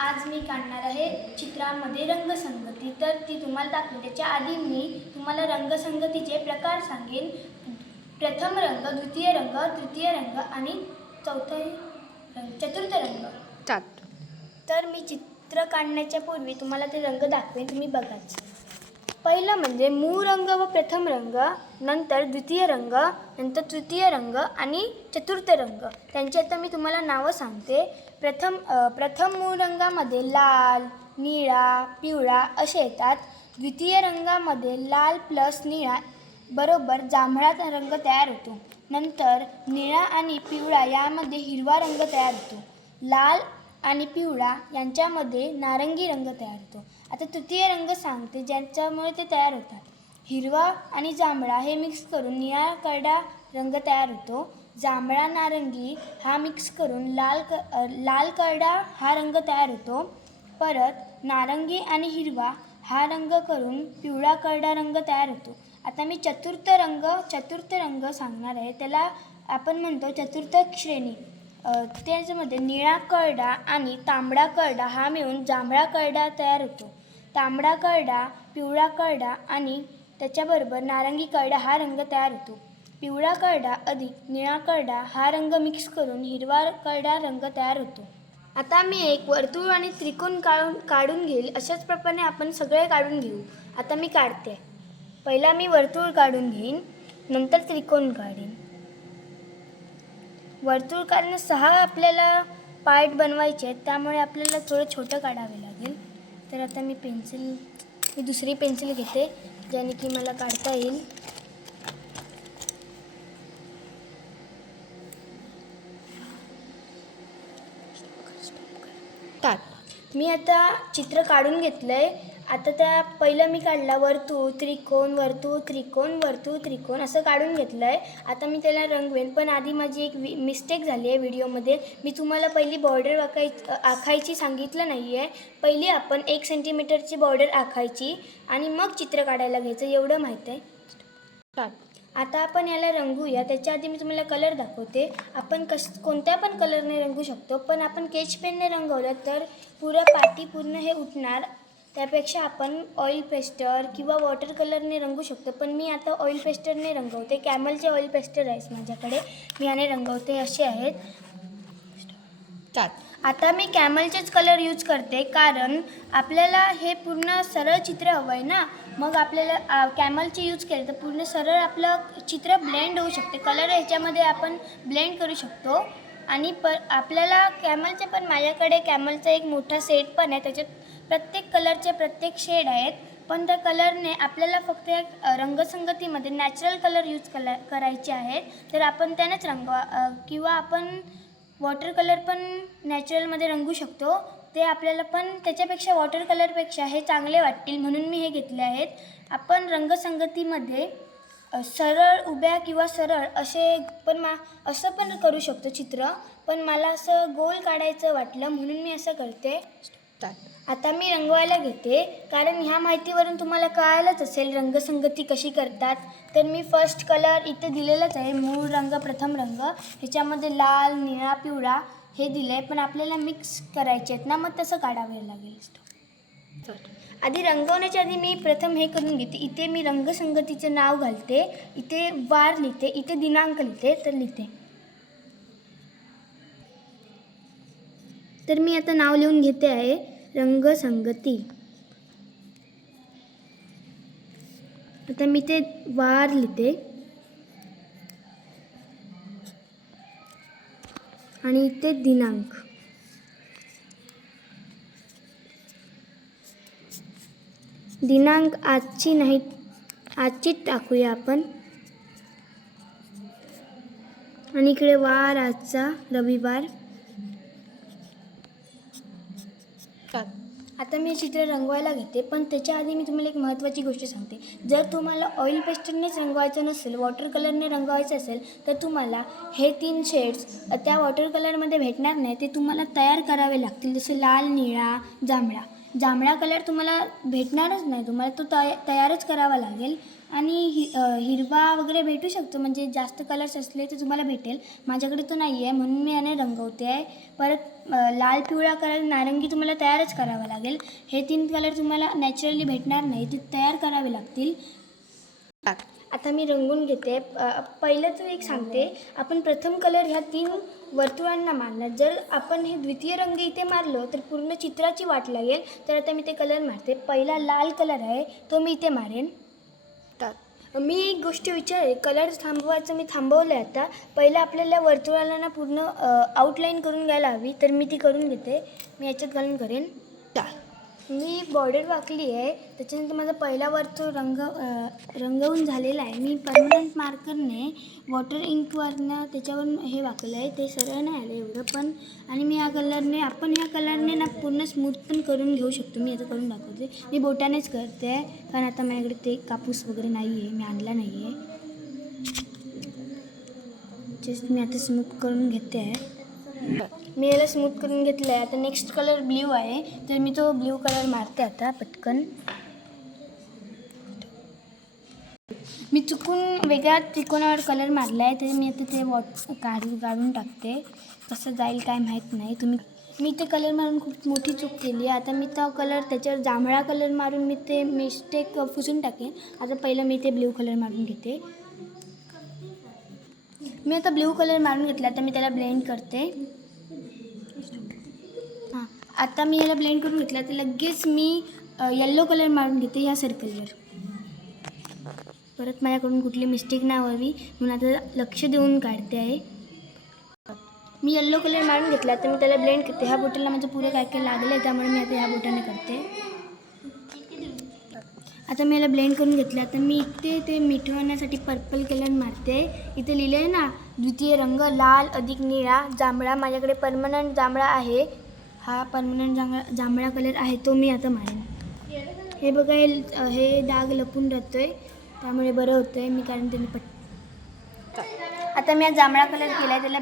आज मी काढणार आहे चित्रामध्ये रंगसंगती. तर ती तुम्हाला दाखवेन. त्याच्या आधी मी तुम्हाला रंगसंगतीचे प्रकार सांगेन. प्रथम रंग, द्वितीय रंग, तृतीय रंग आणि चतुर्थ रंग. तर मी चित्र काढण्याच्या पूर्वी तुम्हाला ते रंग दाखवेन, तुम्ही बघाच. पहिलं म्हणजे मूळ रंग व प्रथम रंग, नंतर द्वितीय रंग, नंतर तृतीय रंग आणि चतुर्थ रंग. त्यांची आता मी तुम्हाला नावं सांगते. प्रथम मूळ रंगामध्ये लाल, निळा, पिवळा असे येतात. द्वितीय रंगामध्ये लाल प्लस निळा बरोबर जांभळा रंग तयार होतो. नंतर निळा आणि पिवळा यामध्ये हिरवा रंग तयार होतो. लाल आणि पिवळा यांच्यामध्ये नारंगी रंग तयार होतो. आता तृतीय रंग सांगते ज्यांच्यामुळे ते तयार होतात. हिरवा आणि जांभळा हे मिक्स करून निळा करडा रंग तयार होतो. जांभळा नारंगी हा मिक्स करून लाल करडा हा रंग तयार होतो. परत नारंगी आणि हिरवा हा रंग करून पिवळा करडा रंग तयार होतो. आता मी चतुर्थ रंग सांगणार आहे. त्याला आपण म्हणतो चतुर्थ श्रेणी. त्याच्यामध्ये निळा करडा आणि तांबडा करडा हा मिळून जांभळा करडा तयार होतो. तांबडा करडा, पिवळा करडा आणि त्याच्याबरोबर नारंगी करडा हा रंग तयार होतो. पिवळा करडा अधिक निळा करडा हा रंग मिक्स करून हिरवा करडा रंग तयार होतो. आता मी एक वर्तुळ आणि त्रिकोण काढून घेईल. अशाच प्रकारे आपण सगळे काढून घेऊ. आता मी काढते. पहिला मी वर्तुळ काढून घेईन, नंतर त्रिकोण काढीन. वर्तुळ काढणं 6 आपल्याला पार्ट बनवायचे आहेत, त्यामुळे आपल्याला थोडं छोटं काढावे लागेल. तर आता मी दुसरी पेन्सिल घेते ज्याने की मला काढता येईल. मी आता चित्र काढून घेतलं आहे. आता त्या पहिलं मी काढला वर्तुळ, त्रिकोण, वर्तुळ, त्रिकोण, वर्तुळ, त्रिकोण असं काढून घेतलं आहे. आता मी त्याला रंगवेन. पण आधी माझी एक मिस्टेक झाली आहे व्हिडिओमध्ये. मी तुम्हाला पहिली बॉर्डर आखायची सांगितलं नाही आहे. पहिली आपण 1 सेंटीमीटरची बॉर्डर आखायची आणि मग चित्र काढायला घ्यायचं, एवढं माहीत आहे. आता आपण याला रंगूया. त्याच्या आधी मी तुम्हाला कलर दाखवते. आपण कोणत्या पण कलरने रंगू शकतो, पण आपण स्केच पेनने रंगवलं तर पाटी पूर्ण हे उठणार. त्यापेक्षा आपण ऑइल पेस्टर किंवा वॉटर कलरने रंगू शकतो. पण मी आता ऑइल पेस्टरने रंगवते. कॅमलचे ऑइल पेस्टर आहेत माझ्याकडे, मी याने रंगवते. असे आहेत. आता मी कॅमलचेच कलर यूज करते, कारण आपल्याला हे पूर्ण सरळ चित्र हवं आहे ना. मग आपल्याला कॅमलचे यूज केले तर पूर्ण सरळ आपलं चित्र ब्लेंड होऊ शकते. कलर ह्याच्यामध्ये आपण ब्लेंड करू शकतो. आणि आपल्याला कॅमलचे पण, माझ्याकडे कॅमलचा एक मोठा सेट पण आहे. त्याच्यात प्रत्येक कलरचे प्रत्येक शेड आहेत. पण त्या कलरने आपल्याला फक्त एक रंगसंगतीमध्ये नॅचरल कलर यूज करायचे आहेत. तर आपण त्यानेच किंवा आपण वॉटर कलर पण नॅचरलमध्ये रंगू शकतो. ते आपल्याला पण त्याच्यापेक्षा वॉटर कलरपेक्षा हे चांगले वाटतील, म्हणून मी हे घेतले आहेत. आपण रंगसंगतीमध्ये सरळ उभ्या किंवा सरळ असं पण करू शकतो चित्र. पण मला असं गोल काढायचं वाटलं, म्हणून मी असं करते. आता मी रंगवायला घेते, कारण ह्या माहितीवरून तुम्हाला कळायलाच असेल रंगसंगती कशी करतात. तर मी फर्स्ट कलर इथे दिलेलाच आहे, मूळ रंग, प्रथम रंग. ह्याच्यामध्ये लाल, निळा, पिवळा हे दिलं आहे. पण आपल्याला मिक्स करायचे आहेत ना, मग तसं काढावे लागेल. आधी रंगवण्याच्या आधी मी प्रथम हे करून घेते. इथे मी रंगसंगतीचं नाव घालते, इथे वार लिहिते, इथे दिनांक लिहिते. तर मी आता नाव लिहून घेते आहे, रंगसंगती. आता मी ते वार लिहिते आणि इथे दिनांक. दिनांक आजची नाही, आजचीच टाकूया आपण. आणि इकडे वार आजचा रविवार. आता मी चित्र रंगवायला घेते, पण त्याच्या आधी मी तुम्हाला एक महत्त्वाची गोष्ट सांगते. जर तुम्हाला ऑइल पेस्टरनेच रंगवायचं नसेल, वॉटर कलरने रंगवायचं असेल, तर तुम्हाला हे 3 शेड्स त्या वॉटर कलरमध्ये भेटणार नाही. ते तुम्हाला तयार करावे लागतील, जसे लाल, निळा, जांभळा. जांभळा कलर तुम्हाला भेटणारच नाही, तुम्हाला तो तयारच करावा लागेल. आणि हिरवा वगैरे भेटू शकतो, म्हणजे जास्त कलर्स असले तर तुम्हाला भेटेल. माझ्याकडे तो नाही आहे म्हणून मी याने रंगवते आहे. परत लाल, पिवळा कलर, नारंगी तुम्हाला तयारच करावा लागेल. हे 3 कलर तुम्हाला नॅचरली भेटणार नाही, ते तयार करावे लागतील. आता मी रंगून घेते. पहिलं तर एक सांगते, आपण प्रथम कलर ह्या 3 वर्तुळांना मारणार. जर आपण हे द्वितीय रंग इथे मारलो तर पूर्ण चित्राची वाट लागेल. तर आता मी ते कलर मारते. पहिला लाल कलर आहे तो मी इथे मारेन. मी एक गोष्ट विचारेल, कलर थांबवायचं मी थांबवलं आहे. आता पहिलं आपल्याला वर्तुळाला ना पूर्ण आउटलाईन करून घ्यायला हवी, तर मी ती करून घेते. मी याच्यात घालून करेन. मी बॉर्डर वाकली आहे, त्याच्यानंतर माझा पहिला वर्तुळ रंगवून झालेला आहे. मी परमनंट मार्करने वॉटर इंकवरनं त्याच्यावरून हे वाकलं आहे, ते सरळ नाही आलं एवढं पण. आणि मी आपण ह्या कलरने ना पूर्ण स्मूथ पण करून घेऊ शकतो. मी आता करून दाखवते. मी बोटानेच करते कारण आता माझ्याकडे ते कापूस वगैरे नाही आहे, मी आणला नाही आहे. जस्ट मी आता स्मूथ करून घेते आहे. मी याला स्मूथ करून घेतलं आहे. आता नेक्स्ट कलर ब्ल्यू आहे, तर मी तो ब्ल्यू कलर मारते आता पटकन. मी चुकून वेगळ्या त्रिकोणावर कलर मारला आहे, तर मी आता ते काढून टाकते. कसं जाईल काय माहीत नाही. मी ते कलर मारून खूप मोठी चूक केली आहे. आता मी तो कलर त्याच्यावर जांभळा कलर मारून मी ते मिस्टेक पुसून टाकेन. आता पहिलं मी ते ब्ल्यू कलर मारून घेते. मी आता ब्ल्यू कलर मारून घेतला. आता मी त्याला ब्लेंड करते. आता मी याला ब्लेंड करून घेतला, तर लगेच मी येल्लो कलर मारून घेते ह्या सर्कलवर. परत माझ्याकडून कुठली मिस्टेक नाही व्हावी म्हणून आता लक्ष देऊन काढते आहे. मी येल्लो कलर मारून घेतला, तर मी त्याला ब्लेंड करते. ह्या बोटाला म्हणजे पुरं काय काय लागलं आहे, त्यामुळे मी आता ह्या बोटाने करते. आता मी याला ब्लेंड करून घेतलं. आता मी इथे ते मिटवण्यासाठी पर्पल कलर मारते. इथे लिहिलं आहे ना, द्वितीय रंग लाल अधिक निळा जांभळा. माझ्याकडे परमनंट जांभळा आहे. हा परमनंट जांभळा कलर आहे, तो मी आता मारेन. हे बघा, हे डाग लपून राहतो आहे, त्यामुळे बरं होतं आहे मी कारण त्यांनी आता मी हा जांभळा कलर केला आहे, त्याला